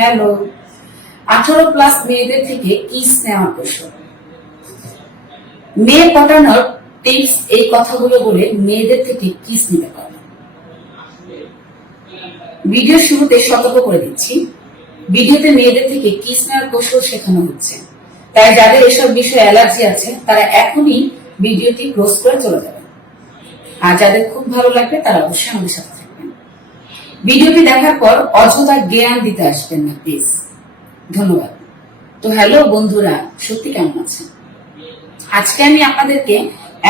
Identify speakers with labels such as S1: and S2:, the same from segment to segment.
S1: Hello আঠারো plus মেয়েদের থেকে কিস নেওয়া কৌশল মেয়ে পটানোর টিপস এই কথাগুলো বলে মেয়েদের থেকে কিস নিতে পারবে। ভিডিও শুরুতে সতর্ক করে দিচ্ছি। ভিডিওতে মেয়েদের থেকে কিস নেওয়ার কৌশল শেখানো হচ্ছে। তাই যাদের এসব বিষয়ে অ্যালার্জি আছে, তারা এখনই ভিডিওটি ক্লোজ করে চলে যাবে। আর যাদের খুব ভালো লাগবে, তারা অবশ্যই আমাদের সাথে ভিডিওটি দেখার পর অযথা জ্ঞান দিতে আসবেন না প্লিজ ধন্যবাদ। তো হ্যালো বন্ধুরা, সত্যি কেমন আছেন? আজকে আমি আপনাদেরকে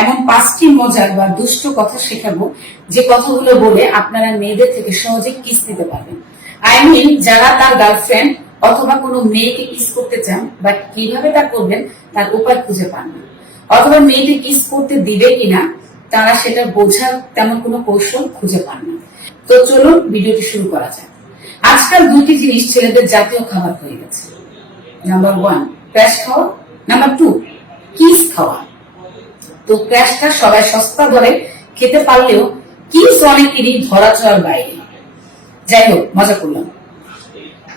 S1: এমন পাঁচটি মজার বা দুষ্ট কথা শেখাবো, যে কথাগুলো বলে আপনারা মেয়েদের থেকে সহজে কিস নিতে পারবেন। আই মিন যারা তার গার্লফ্রেন্ড অথবা কোনো মেয়েকে কিস করতে চান বাট কীভাবে তা করবেন, তার উপায় খুঁজে পান না। অথবা মেয়েকে কিস করতে দিবে কিনা, তারা সেটা বোঝার তেমন কোনো কৌশল খুঁজে পান না। তো চলুন ভিডিওটি শুরু করা যাক। আজকাল দুইটি জিনিস ছেলেদের জাতীয় খাবার হয়ে গেছে। নাম্বার ওয়ান ক্র্যাশ খাওয়া। নাম্বার টু কিস খাওয়া। তো ক্র্যাশটা সবাই সস্তা ধরে খেতে পারলেও কিস অনেকেরই ধরা ছোঁয়ার বাইরে। যাই হোক, মজা করলাম।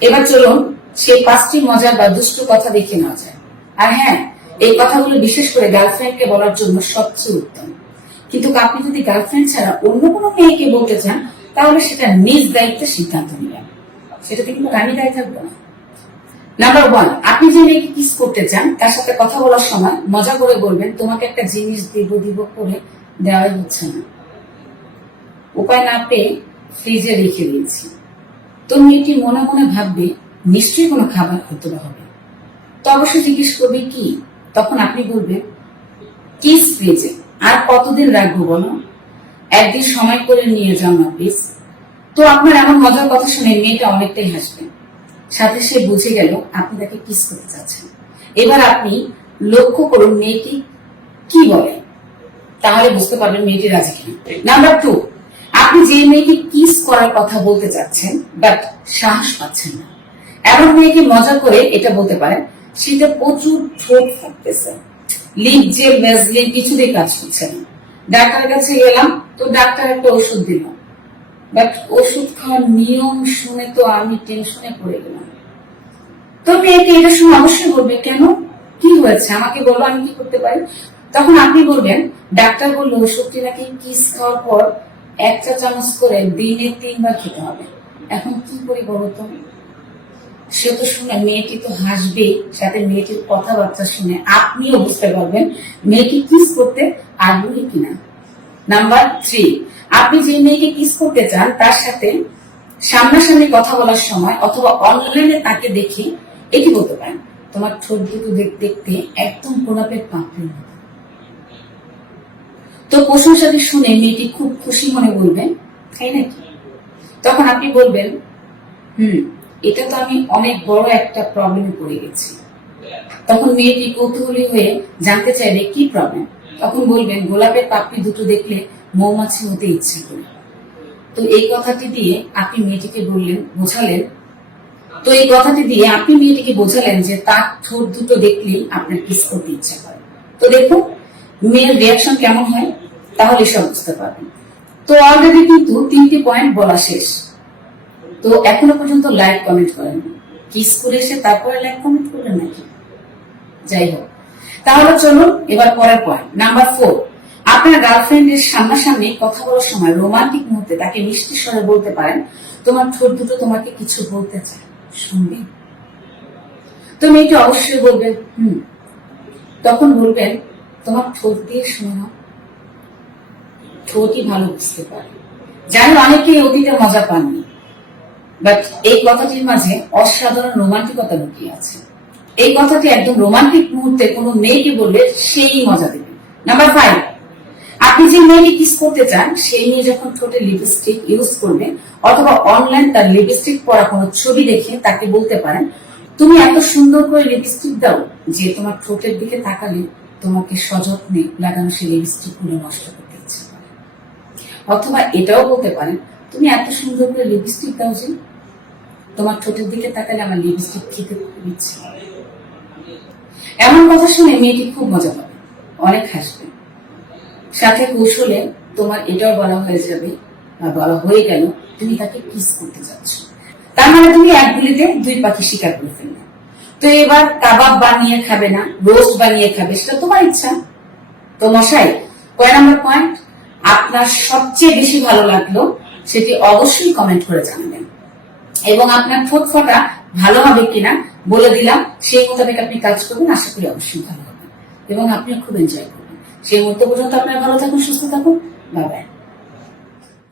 S1: এবার চলুন সেই পাঁচটি মজার বা দুষ্ট কথা দেখে নেওয়া যায় আর হ্যাঁ এই কথাগুলো বিশেষ করে গার্লফ্রেন্ডকে বলার জন্য সবচেয়ে উত্তম। কিন্তু আপনি যদি গার্লফ্রেন্ড ছাড়া অন্য কোনো মেয়েকে বলতে চান তাহলে সেটা নিজ দায়িত্বে সিদ্ধান্ত নেবেন সেটাতে কিন্তু আমি দায়ী থাকব না। নাম্বার ওয়ান আপনি যে মেয়েকে কিস করতে চান, তার সাথে কথা বলার সময় মজা করে বলবেন, তোমাকে একটা জিনিস দিব দিব করে দেওয়াই হচ্ছে না। উপায় না পেয়ে ফ্রিজে রেখে দিয়েছি। তো মেয়েটি মনে মনে ভাববে, নিশ্চয়ই কোনো খাবার হতে হবে। তো অবশ্যই জিজ্ঞেস করবে, কি? তখন আপনি বলবেন কিস ফ্রিজে আর কতদিন রাখব বলো? একদিন সময় করে নিয়ে যাও না প্লিজ তো আপনার এমন মজার কথা শুনে মেয়েটা অনেকটাই হাসবেন সাথে সে বুঝে গেল আপনি তাকে কিস করতে চাচ্ছেন। এবার আপনি লক্ষ্য করুন মেয়েটি কি বলে। তাহলে বুঝতে পারবেন মেয়েটি রাজি কিনা। নাম্বার টু আপনি যে মেয়েকে কিস করার কথা বলতে চাচ্ছেন বাট সাহস পাচ্ছেন না। এমন মেয়েকে মজা করে এটা বলতে পারেন, শীতে প্রচুর ঠোঁট ফুটতেছে। লিপ জেল ভ্যাসলিন কিছুতেই কাজ করছে না। ডাক্তারের কাছে গেলাম, তো ডাক্তার একটা ওষুধ দিল। বাট ওষুধ খাওয়ার নিয়ম শুনে তো আমি টেনশনে পড়ে গেলাম। তো মেয়েকে এটা শুনে অবশ্যই বলবে, কেন? কি হয়েছে? আমাকে বলো, আমি কি করতে পারি? তখন আপনি বলবেন, ডাক্তার বলল, ওষুধটি নাকি কিস খাওয়ার পর এক চা চামচ করে দিনে তিনবার খেতে হবে। এখন কি করি বলো তো? সে তো শুনে, মেয়েটি তো হাসবে সাথে মেয়েটির কথাবার্তা শুনে। আপনিও বুঝতে পারবেন মেয়েটি কিস করতে আগ্রহী কিনা। নাম্বার থ্রি, আপনি যে মেয়েকে কিস করতে চান, তার সাথে সামনাসামনি কথা বলার সময় অথবা অনলাইনে তাকে দেখে এটি বলতে পারেন। তোমার ঠোঁট দুটো দেখ- দেখতে একদম গোলাপের পাপড়ির মতো। তো প্রশংসাটি শুনে মেয়েটি খুব খুশি মনে বলবেন তাই নাকি? তখন আপনি বলবেন, হুম এটা তো আমি অনেক বড় একটা প্রবলেমে পড়ে গেছি। তখন মেয়েটি কৌতূহলী হয়ে জানতে চাইবে কি প্রবলেম তখন বলবেন, গোলাপের পাপড়ি দুটো দেখলে মৌমাছি হতে ইচ্ছে করে। তো এই কথাটি দিয়ে আপনি মেয়েটিকে বললেন, বোঝালেন। তো এই কথাটি দিয়ে আপনি মেয়েটিকে বোঝালেন যে তার ঠোঁট দুটো দেখলেই আপনার কিস করতে ইচ্ছা করে। তো দেখুন, মেয়ের রিয়াকশন কেমন হয়, তাহলে সব বুঝতে পারবেন তো অলরেডি কিন্তু তিনটি পয়েন্ট বলা শেষ। তো এখনও পর্যন্ত লাইক কমেন্ট করেন। কিস করে এসে তারপরে লাইক কমেন্ট করলেন নাকি? যাই হোক। তাহলে চলুন এবার পরের পয়েন্ট নাম্বার ফোর আপনার গার্লফ্রেন্ডের সামনাসামনি কথা বলার সময় রোমান্টিক মুহূর্তে তাকে মিষ্টি স্বরে বলতে পারেন, তোমার ঠোঁট দুটো তোমাকে কিছু বলতে চায়। শুনবে? তো মেয়েটি অবশ্যই বলবেন হুম। তখন বলবেন, তোমার ঠোঁট দিয়ে শুনে। ঠোঁটই ভালো বুঝতে পারে। জানি অনেকেই অতীতে মজা পাননি। বাট এই কথাটির মাঝে অসাধারণ রোমান্টিকতা লুকিয়ে আছে। এই কথাটি একদম রোমান্টিক মুহূর্তে কোনো মেয়েকে বললে সেই মজা দেবে। নাম্বার ফাইভ আপনি যে মেয়েকে কিস করতে চান, সেই মেয়ে যখন ঠোঁটে লিপস্টিক ইউজ করবে অথবা অনলাইন তার লিপস্টিক পরা কোনো ছবি দেখে তাকে বলতে পারেন, তুমি এত সুন্দর করে লিপস্টিক দাও যে তোমার ঠোঁটের দিকে তাকালে তোমাকে সযত্নে লাগানো সেই লিপস্টিকগুলো নষ্ট করতে ইচ্ছে অথবা এটাও বলতে পারেন, তুমি এত সুন্দর করে লিপস্টিক দাও যে তোমার ঠোঁটের দিকে তাকালে আমার লিপস্টিক খেতে ইচ্ছে এমন কথা শুনে মেয়েটি খুব মজা পাবে, অনেক হাসবে। সাথে কৌশলে তোমার এটাও বলা হয়ে যাবে, বা বলা হয়ে গেল, তুমি তাকে কিস করতে যাচ্ছ। তার মানে তুমি এক গুলিতে দুই পাখি শিকার করে ফেললে। তো এবার কাবাব বানিয়ে খাবে না রোস্ট বানিয়ে খাবে, সেটা তোমার ইচ্ছা। তো মশাই, কয় নম্বর পয়েন্ট আপনার সবচেয়ে বেশি ভালো লাগল, সেটি অবশ্যই কমেন্ট করে জানাবেন। এবং আপনার ঠোঁট ফোটা ভালো হবে কিনা বলে দিলাম, সেই মোতাবেক আপনি কাজ করবেন, আশা করি অবশ্যই ভালো হবে। এবং আপনি খুব এনজয় করবেন। সেই মুহূর্ত পর্যন্ত আপনার ভালো থাকুন, সুস্থ থাকুন। বাবাই